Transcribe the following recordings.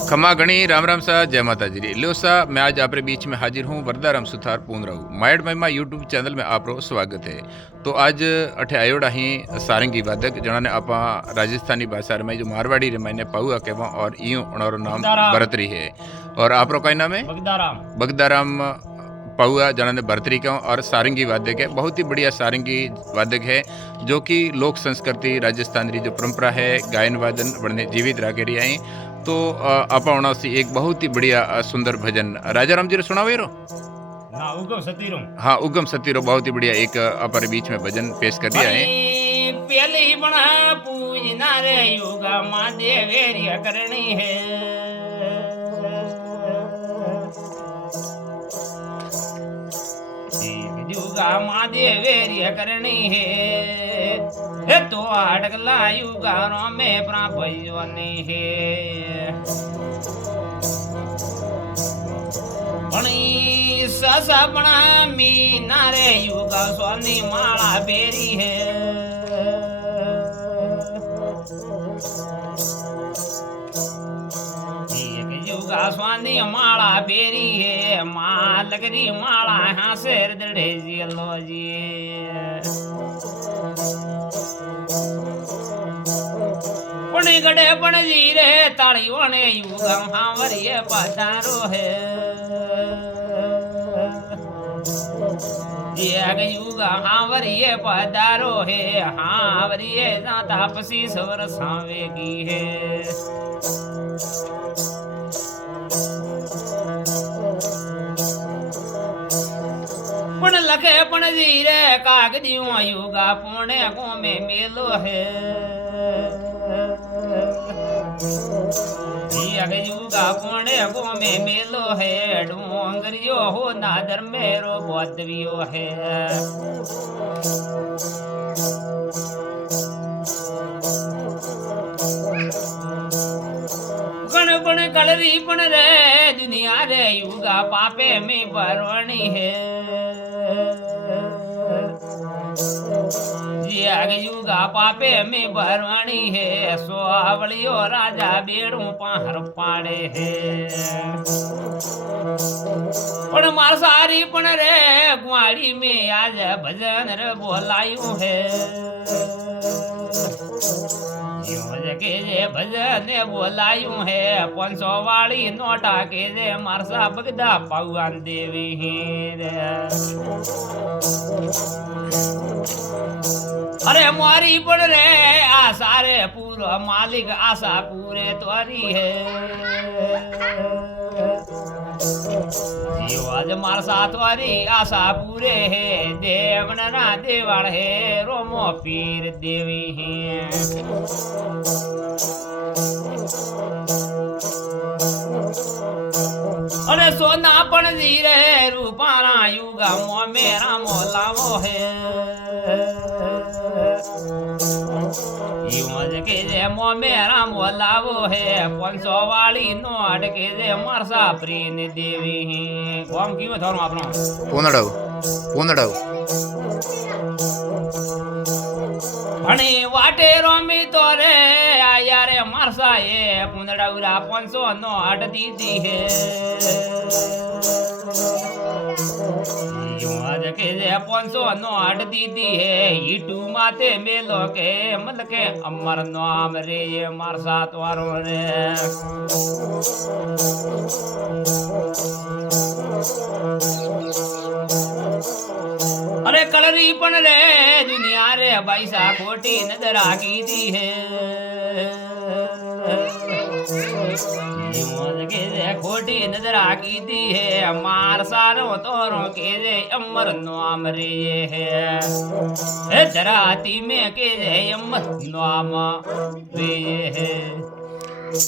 खमा गणी राम राम सा जय माता जी लियो सा। मैं आज आपरे बीच में हाजिर हूँ वरदाराम सुथार पूनराऊ मायड महिमा यूट्यूब चैनल में आपरो स्वागत है। तो आज अठे आयोड़ा ही सारंगी वादक जना ने आपा राजस्थानी भाषा में जो मारवाड़ी रे मैंने पाहुआ कहवा और इयो उनारो नाम बगदाराम। भरतरी है। और आपरो कई नाम है? बगदाराम। बगदाराम पाहुआ जना ने भरतरी कहवा और सारंगी वादक है। बहुत ही बढ़िया सारंगी वादक है जो कि लोक संस्कृति राजस्थान री जो परंपरा है गायन वादन बढ़ने जीवित रखे रही आई। तो अपना से एक बहुत ही बढ़िया सुंदर भजन राजा राम जी ने सुनावे रो ना उगम सतीरो। हाँ उगम सतीरो बहुत ही बढ़िया एक अपर बीच में भजन पेश कर दिया है। पहले ही बना पूजना रे योगा माँ देवेरिया करनी है। युगा माँ देवेरिया करनी है तो अटकला युगारों में प्रापयोनी है। बणी ससपणा मीना रे युगा स्वानी माला बेरी है। युगा स्वानी माला बेरी है माँ लगरी माला हाँ शेर दड़े जी लो जी। पुणे गड़े पण जी रे ताड़ी वने युगा हाँ वरिये पधारो है। युगा हाँ वरिये पधारो है हाँ वरिये जाता पसी सवर सावेगी है। पण लखे पण जी रे कागजियों युगा पुणे को में मेलो है। युगा पुणे को में मेलो है डोंगरियो हो नादर मेरो बौद्धवियो है। गण पण कलरी पण रे दुनिया रे युगा पापे में बरवणी है। युगा पापे में बरवाणी है सोवलियो राजा बेड़ू पहाड़ पाड़े है। पण मार सारी पण रे ग्वाड़ी में आज भजन रे बोलायू है। के जे भजन बोलायू है 500 वाली नोटा के जे मारसा बगदा पाउआन देवी रे। अरे मारी पण रे आशा रे पूरा मालिक आशा पूरे तोरी है। आज मार सातवारी आशा पूरे है देवन ना देवाड़ है रोमो पीर देवी है। अरे सोना पण जी रे रूपारा युगा मो मेरा मोलावो है। के जे मो मेरा मोलावो है 500 वाली नोट के जे मारसा प्रीन देवी है। कौन क्यों थारो आपनो पूनड़ाऊ पूनड़ाऊ भणी वाटे रोमी तो रे आया रे मारसा ये पुनड़ाउरा 500 नोट दीदी है। के जे 500 नोट दीदी है ईटू माते मेलो के मल के अमर नाम रे ये मारसा तवारो रे। अरे कलरी पण रे दुनिया रे पैसा खोटी नजर आगी दी है। के जे खोटी नजर आगी दी है मार सारो तोरो के जे अमर नाम रे ये है धराती में के जे अमर नाम रे ये है।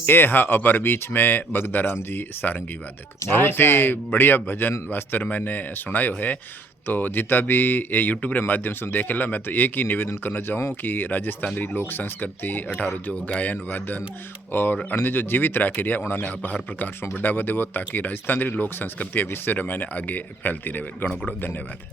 ए हा अपर बीच में बगदाराम जी सारंगी वादक बहुत ही बढ़िया भजन वास्तव मैंने सुनायो है। तो जितना भी ये यूट्यूब के माध्यम से देखेला मैं तो एक ही निवेदन करना चाहूँ कि राजस्थान री लोक संस्कृति 18 जो गायन वादन और अन्य जो जीवित राखी रहा उन्होंने आप हर प्रकार से बढ़ावा देवो ताकि राजस्थान री लोक संस्कृति विश्व रे मैंने आगे फैलती रहे। घणो घणो धन्यवाद।